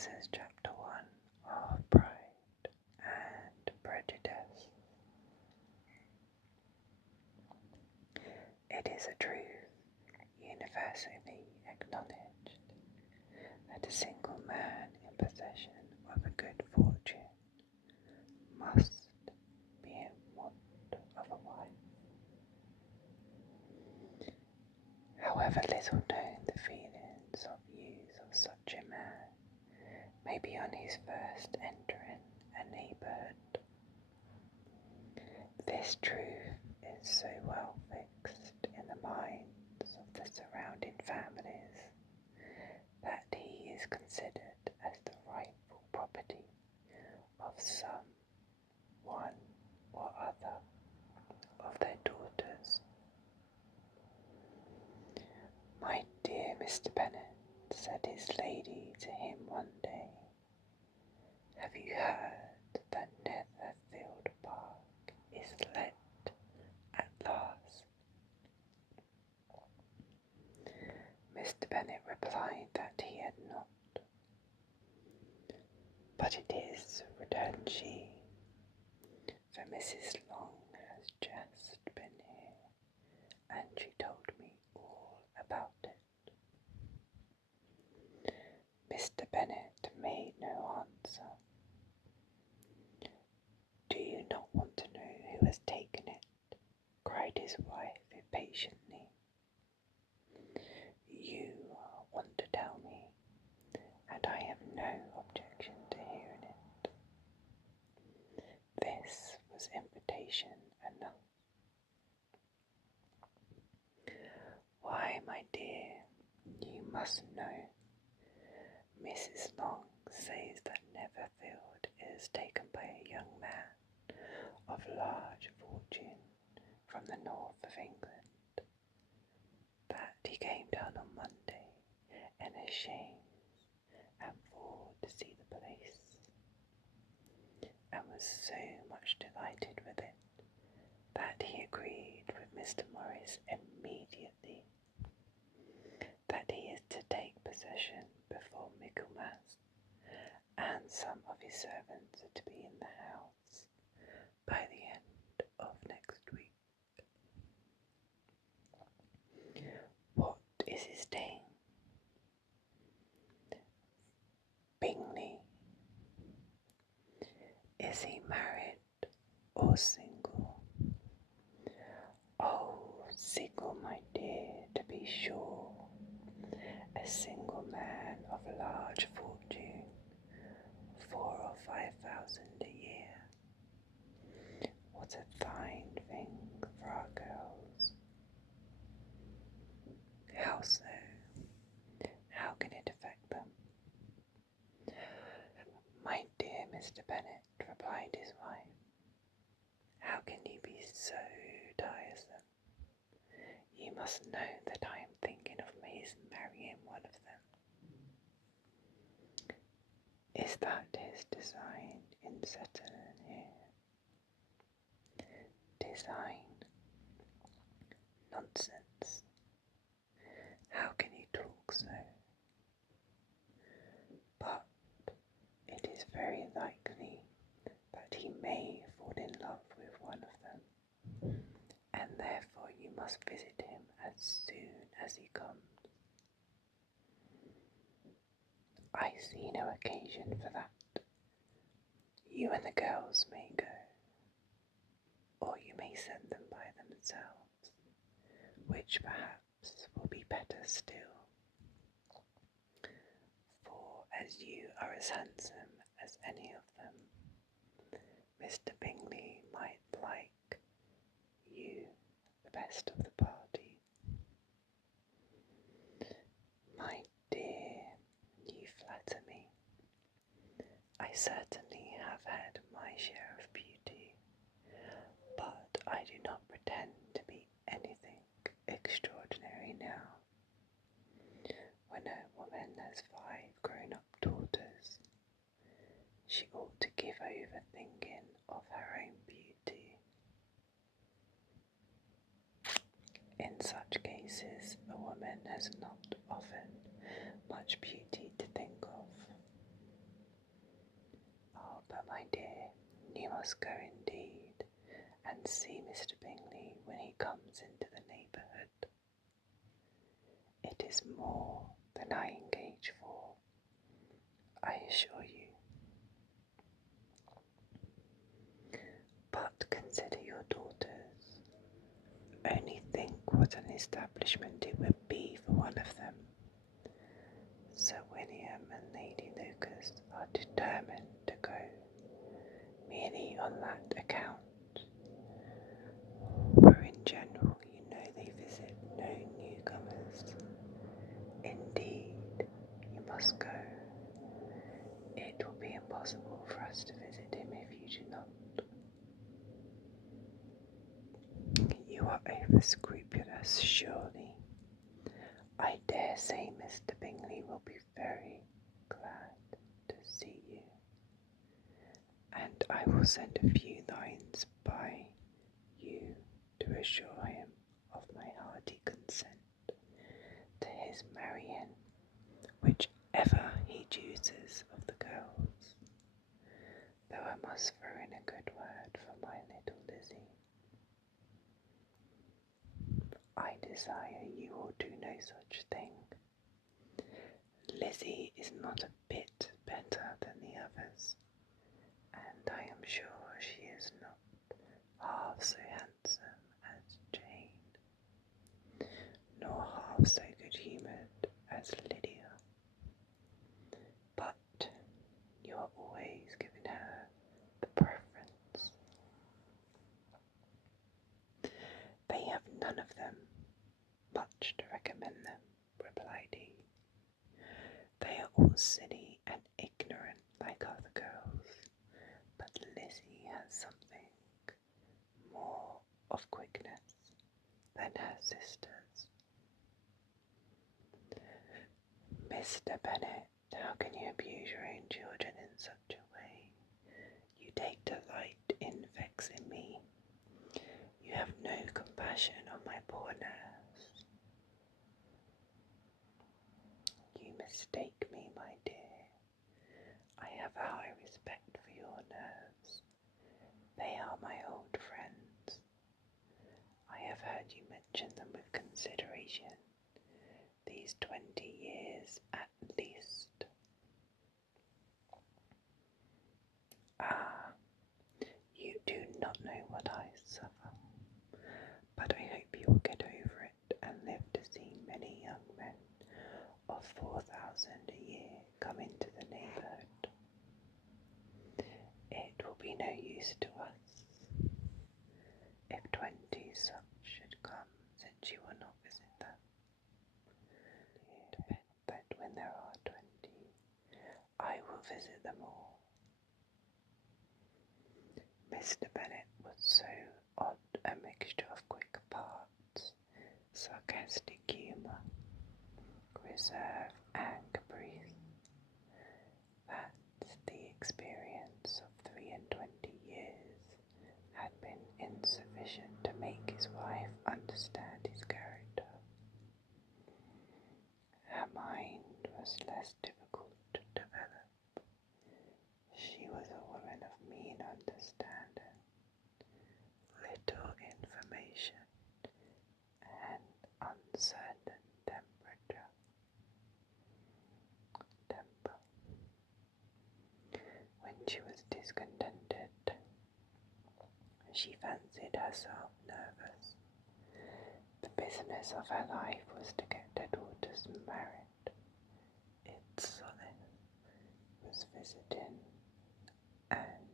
This is chapter 1 of Pride and Prejudice. It is a truth universally acknowledged that a single man in possession of a good fortune must be in want of a wife. However little known the feelings of views of such a man may be on his first entering a neighbourhood, this truth is so well fixed in the minds of the surrounding families that he is considered as the rightful property of some one or other of their daughters. "My dear Mr. Bennet," said his lady to him one day, "have you heard that Netherfield Park is let at last?" Mr. Bennet replied that he had not. "But it is," returned she, "for Mrs. Long has just been here, and she told me all about it." Mr. Bennet made no answer. "Do you not want to know who has taken it?" cried his wife impatiently. "You want to tell me, and I have no objection to hearing it." This was invitation enough. "Why, my dear, you must know. Mrs. Long says that Netherfield is taken by a young man of large fortune from the north of England, that he came down on Monday in a chaise and four to see the place, and was so much delighted with it that he agreed with Mr. Morris immediately that he is to take possession before Michaelmas, and some of his servants are to be in the house by the end of next week. What is his name? Bingley. Is he married or single? Oh, single, my dear, to be sure. A single man of a large fortune, 4,000 or 5,000 a year. What a fine thing for our girls. How so? How can it affect them? "My dear Mr. Bennet," replied his wife, "how can you be so tiresome? You must know that I am thinking of his marrying one of them." "Is that his design in settling here?" "Design? Nonsense. How can you talk so? But it is very likely that he may fall in love with one of them, and therefore you must visit him as soon as he comes." "I see no occasion for that. You and the girls may go, or you may send them by themselves, which perhaps will be better still, for as you are as handsome as any of them, Mr. Bingley might like you the best of the party." "My dear, you flatter me. I certainly have had my share of beauty, but I do not pretend to be anything extraordinary now. When a woman has 5 grown-up daughters, she ought to give over thinking of her own beauty. In such cases, a woman has not often much beauty to think of. You must go indeed, and see Mr. Bingley when he comes into the neighbourhood. It is more than I engage for, I assure you. But consider your daughters. Only think what an establishment it would be for one of them. Sir William and Lady Lucas are determined to go, merely on that account. For in general, you know they visit no newcomers. Indeed, you must go. It will be impossible for us to visit him if you do not. You are over scrupulous, surely. I dare say Mr. Bingley will be very glad to see you, and I will send a few lines by you to assure him of my hearty consent to his marrying whichever he chooses of the girls, though I must throw in a good word for my little Lizzie. I desire you will do no such thing. Lizzie is not a bit better than the others, and I am sure she is not half so handsome as Jane, nor half so good-humoured as Lydia. But you are always giving her the preference. They have none of them much to recommend them, replied he. They are all silly and ignorant like other girls, but Lizzie has something more of quickness than her sisters. Mr. Bennet, how can you abuse your own children in such a way? You take delight in vexing me. You have no compassion on my poor nerves. You mistake me, my dear. I have a high respect for your nerves. They are my old friends. I have heard you mention them with consideration these 20 years at least. Ah, you do not know what I suffer, but I hope you will get over it and live to see many young men of 4,000 a year come into the neighbourhood. It will be no use to us if 20 such should come, since you will not visit them. Depend that when there are 20, I will visit them all. Mr. Bennet was so odd a mixture of quick parts, sarcastic humour, reserve and caprice, that the experience of 23 years had been insufficient to make his wife understand his character. Her mind was less difficult to develop. She was a woman of mean understanding, little information, and uncertain temper. When she was discontented, she fancied herself nervous. The business of her life was to get her daughters married. Its solace was visiting and